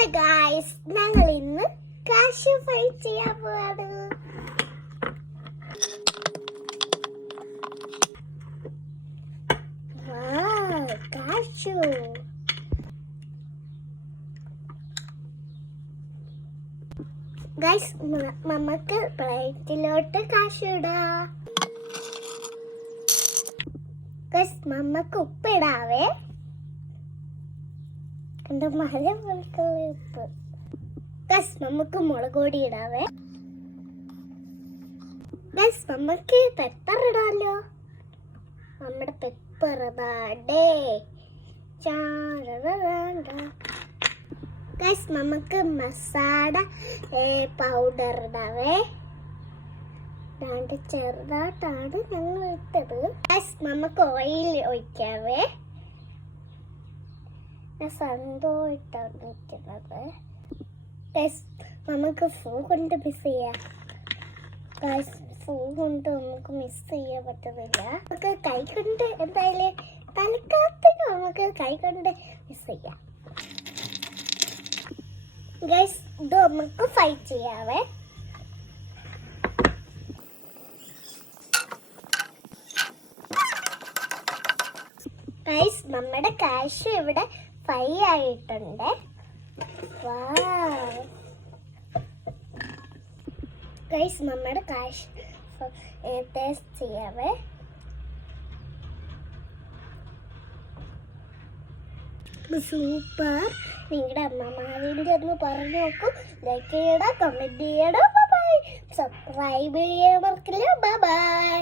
Hello guys, ഞങ്ങൾ ഇന്ന് cashew fry ചെയ്യാൻ പോവാണ്. കാഷ്യൂ ഗായ്സ്, നമുക്ക് പ്ലേറ്റിലോട്ട് കാഷ്യൂ ഇടാം. ഗായ്സ്, നമുക്ക് ഉപ്പിടാവേ. എന്റെ മഴ ഉപ്പ്. ഗായ്സ്, നമുക്ക് മുളക് പൊടി ഇടാവേ. ഗായ്സ്, നമുക്ക് പെപ്പർ ഇടാമല്ലോ. നമ്മുടെ പെപ്പർ ഇതാടേ. ഗായ്സ്, നമുക്ക് മസാല പൗഡർ ഇടാവേ. ചെറുതായിട്ടാണ് ഞങ്ങൾ ഇട്ടത്. ഗായ്സ്, നമുക്ക് ഓയിൽ ഒഴിക്കാവേ. സന്തോഷായിട്ടാണ് നിൽക്കുന്നത്. നമുക്ക് ഫൂ കൊണ്ട് മിസ് ചെയ്യാം. ഫൂ കൊണ്ട് നമുക്ക് മിസ് ചെയ്യാൻ പറ്റുന്നില്ല. നമുക്ക് കൈ കൊണ്ട് എന്തായാലും തലക്കാത്തിന് നമുക്ക് കൈ കൊണ്ട് മിസ് ചെയ്യാം. ഗൈസ്, ഇത് നമുക്ക് ഫ്രൈ ചെയ്യാവേ. ഗൈസ്, നമ്മുടെ കാഷ്യൂ ഇവിടെ ഫ്രൈ ആയിട്ടുണ്ട്. ഗൈസ്, നമ്മുടെ കാഷ്യൂ ടേസ്റ്റ് ചെയ്യാവേ. സൂപ്പർ. നിങ്ങളുടെ അമ്മമാരിൻ്റെ ഒന്ന് പറഞ്ഞു നോക്കൂ. ലൈക്ക് ചെയ്യണം, കമൻറ്റ് ചെയ്യണം. ബൈ. സബ്സ്ക്രൈബ് ചെയ്യണം. ബൈ.